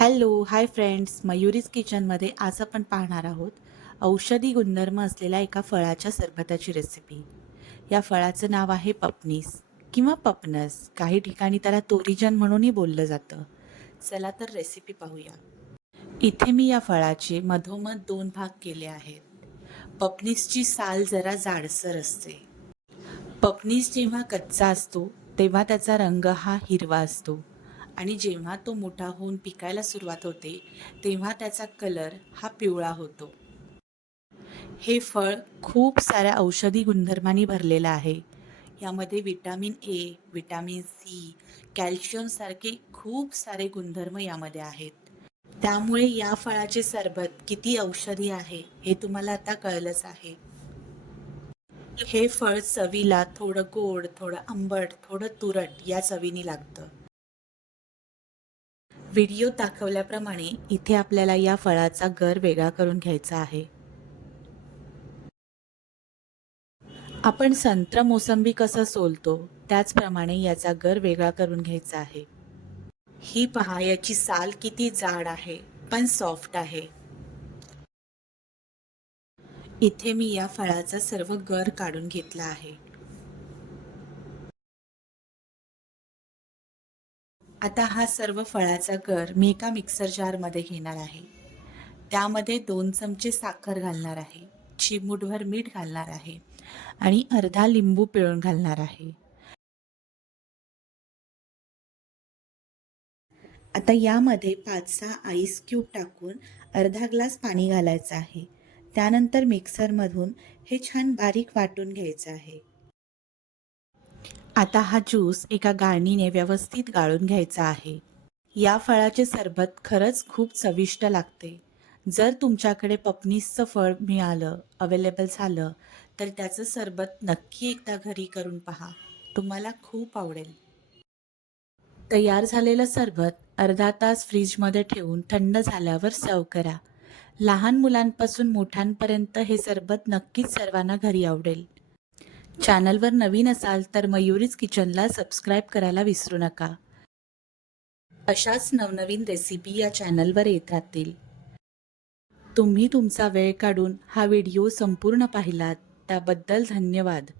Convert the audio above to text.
Hello hi friends. मयुरीज किचनमध्ये आज आपण पाहणार आहोत औषधी गुणधर्म असलेल्या एका फळाच्या सरबताची रेसिपी या फळाचं नाव आहे पपनीस किंवा पपनस. काही ठिकाणी त्याला तोरीजन म्हणूनही बोललं जातं. चला तर रेसिपी पाहूया. इथे मी या फळाचे मधोमध दोन भाग केले आहेत. पपनीसची साल जरा जाडसर असते. पपनीस जेव्हा कच्चा असतो तेव्हा त्याचा रंग हा हिरवा असतो. आणि जेव्हा तो मोठा होऊन पिकायला सुरुवात होते तेव्हा त्याचा कलर हा पिवळा होतो. हे फळ खूप साऱ्या औषधी गुणधर्मांनी भरलेलं आहे. यामध्ये vitamin A vitamin C calcium सारखे खूप सारे गुणधर्म यामध्ये आहेत. त्यामुळे या फळाचे सरबत किती औषधी आहे हे तुम्हाला आता कळलंच आहे. हे फळ चवीला थोडं गोड थोडं आंबट थोडं तुरट या चवीने लागतं. व्हिडिओ दाखवल्याप्रमाणे इथे आपल्याला या फळाचा गर वेगळा करून घ्यायचा आहे. आपण संत्र मोसंबी कसं सोलतो त्याचप्रमाणे याचा गर वेगळा करून घ्यायचा आहे. ही पहा याची साल किती जाड आहे पण सॉफ्ट आहे. इथे मी या फळाचा सर्व गर काढून घेतला आहे. आता हा सर्व फळाचा गर मी एका मिक्सर जारमध्ये घेणार आहे. त्यामध्ये दोन चमचे साखर घालणार आहे चिमूटभर मीठ घालणार आहे आणि अर्धा लिंबू पिळून घालणार आहे. आता यामध्ये पाच सहा आईस क्यूब टाकून अर्धा ग्लास पाणी घालायचं आहे. त्यानंतर मिक्सरमधून हे छान बारीक वाटून घ्यायचं आहे. आता हा ज्यूस एका गाळणीने व्यवस्थित गाळून घ्यायचा आहे. या फळाचे सरबत खरंच खूप चविष्ट लागते. जर तुमच्याकडे पपनीसचं फळ मिळालं अवेलेबल झालं तर त्याचं सरबत नक्की एकदा घरी करून पहा. तुम्हाला खूप आवडेल. तयार झालेलं सरबत अर्धा तास फ्रीजमध्ये ठेवून थंड झाल्यावर सर्व करा. लहान मुलांपासून मोठ्यांपर्यंत हे सरबत नक्कीच सर्वांना घरी आवडेल. चॅनलवर नवीन असाल तर मयुरीज किचनला सबस्क्राईब करायला विसरू नका. अशाच नवनवीन रेसिपी या चॅनलवर येत राहतील. तुम्ही तुमचा वेळ काढून हा व्हिडिओ संपूर्ण पाहिलात त्याबद्दल धन्यवाद.